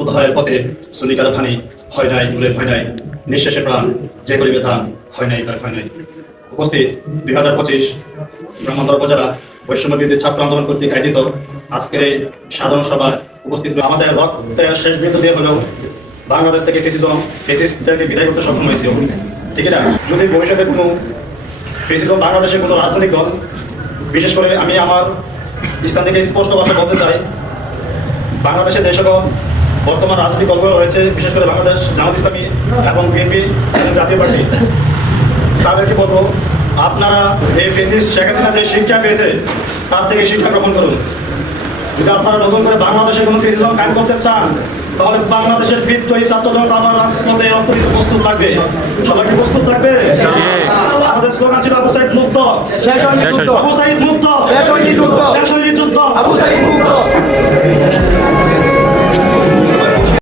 উদয়ের পথে সুলিকার ভানি হয় নাই উলে ভয় নাই নিঃশেষে প্রাণ যে করিবে দান হয় নাই তার হয় নাই। উপস্থিত 2025 ব্রাহ্মণবাড়িয়া উপজেলা বৈষম্য বিরোধী ছাত্র আন্দোলন কর্তৃক আয়োজিত আজকের এই সাধারণ সভায় উপস্থিত আমাদের রক্তের শেষ বিন্দু দিয়ে হলেও বাংলাদেশ থেকে ফেসিস্টদেরকে বিদায় করতে সক্ষম হয়েছে, ঠিক না? যদি ভবিষ্যতে কোনো ফেসিজম বাংলাদেশের কোনো রাজনৈতিক দল, বিশেষ করে আমি আমার স্থান থেকে স্পষ্ট ভাষায় বলতে চাই, বাংলাদেশে যে সকল বর্তমান রাজনৈতিক দলগুলো রয়েছে, বিশেষ করে বাংলাদেশ জামাত ইসলামী এবং বিএনপি জাতীয় পার্টি, তাদেরকে বলবো আপনারা এই ফেসিস্ট শেখ হাসিনা যে শিক্ষা পেয়েছে তার থেকে শিক্ষা গ্রহণ করুন। যদি আপনারা নতুন করে বাংলাদেশে কোনো ফেসিজম কায়েম করতে চান, তাহলে বাংলাদেশের বিদ্রোহী ছাত্র জনতা আবার রাজপথে অপরিত প্রস্তুত থাকবে। সবাই কি প্রস্তুত থাকবে? আমাদের স্লোগান ছিল আবু সাইদ মুক্ত, আবু সাইদ মুক্ত, শেষ হয়নি যুদ্ধ, আবু সাইদ মুক্ত।